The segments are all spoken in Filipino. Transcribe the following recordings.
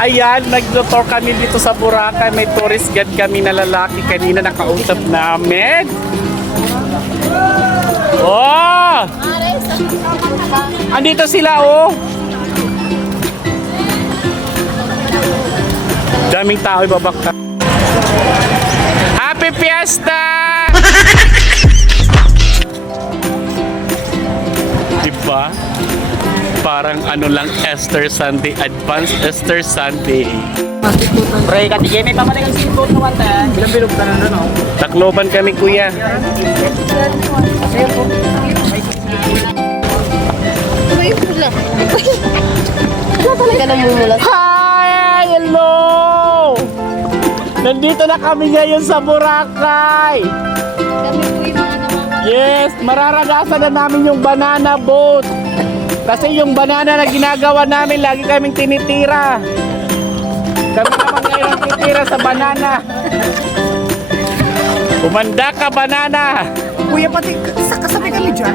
Ayan, nag-tour kami dito sa Boracay. May tourist guide kami na lalaki kanina nakausap namin. Oh! Andito sila, oh! Daming tao ibabakta. Happy Fiesta! Diba? Parang ano lang, Easter Sunday, Advanced Easter Sunday. Pre, katigay may pamalig ang sipot na wata. Bilang bilog ka na nun, no? Takloban kami, kuya. May pula. Ano talaga namumulat? Hi! Hello! Nandito na kami ngayon sa Boracay. Kami po yung mga namamalat. Yes, mararagasan na namin yung banana boat. Kasi yung banana na ginagawa namin, lagi kaming tinitira. Kami naman ngayon ang titira sa banana. Umanda ka, banana! Kuya, pati kasabay kami dyan.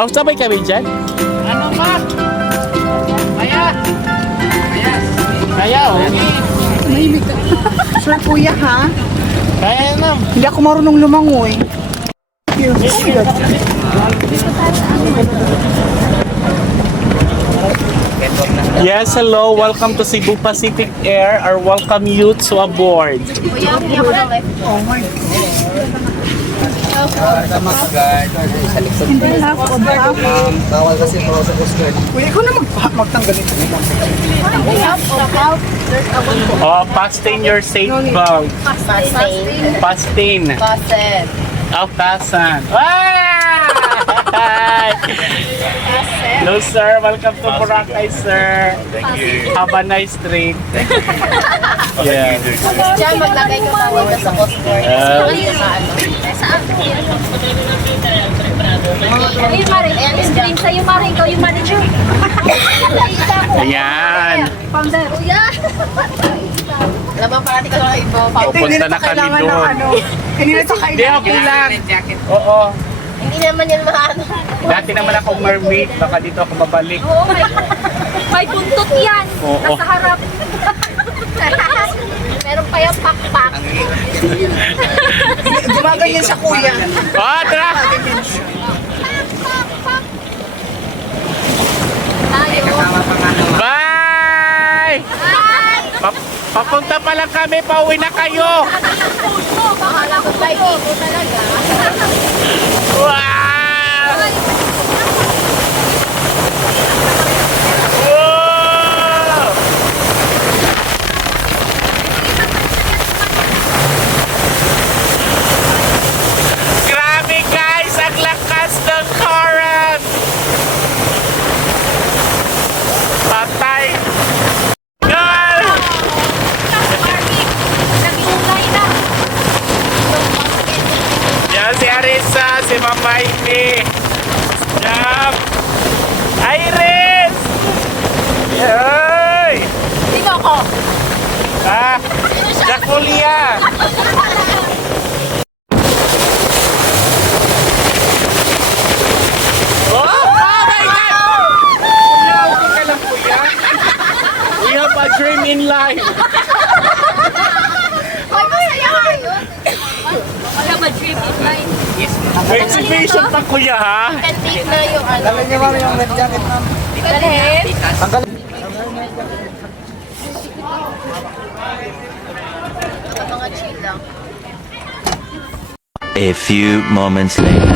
Oh, sabay kami dyan? Ano ba? Kaya? Kaya, oh. Mahimik ka. Sure, kuya, ha? Kaya na. Hindi ako marunong lumangoy. Yes, hello. Welcome to Cebu Pacific Air. Our welcome you to aboard. Kuya, hindi ako na life. Oh my God. Hindi lang ako. Bawal kasi mga sa Coast Guard. Kuya, ikaw na magtanggal ito. Oh, fasten your seatbelt. Fasten. Paset. Oh, fasten. Hello, sir. Welcome to Boracay, sir. Have a nice trip. Yeah. Diyan, maglagay ko tawag ka sa Coast Guard. Ayun, Maring. Stream sa'yo, Maring. Ikaw yung manager. Ayan. Founder. Kuya. Alam mo, parati ka lang ibo. Pupunta na kami doon. Hindi na ito Hindi, okay lang. Oo. Hindi naman yan maano. Dati naman ako mermaid. Baka dito ako babalik. Oo, may buntot yan. Oo. Nasa harap. Meron pa yung pakpak. Gumaganyan sa kuya. Oh, tara! Tayo. Bye! Papunta pa lang kami. Pauwi na kayo. Bahala ko ba dito talaga? Wow! Wow! Grabe guys, ang lakas ng current! Patay! Girl! Nag-iungay na. Yan si Arisa, si Mama Amy. Yan! Iris! Yoy! Sino ko? Ah! Jaculia! Oh! Oh my God! Kuya, okay ka lang kuya? We have a dream in life. Ay, masaya ka yun. Wala ba dream in line? May exhibition pa kuya ha? Canteen na yung ano. Dali niyo mami yung red jacket ma'am. Dalhin. Tanggal. Mga chill lang. A few moments later.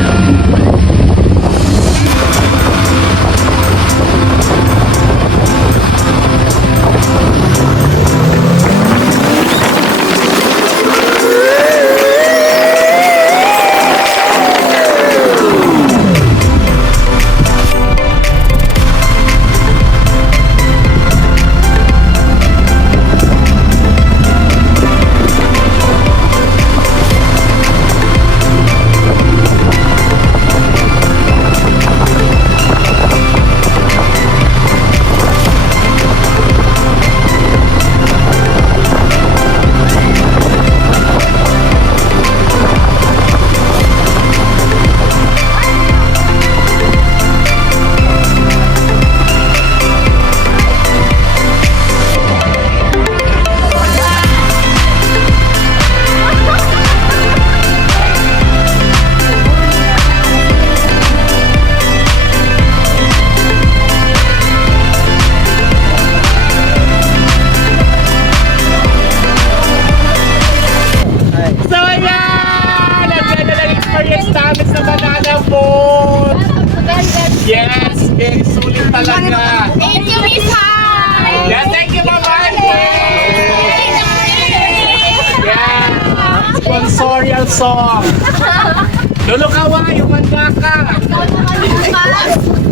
song. Lolo Kaway, umanda ka. Ikaw naman bukas.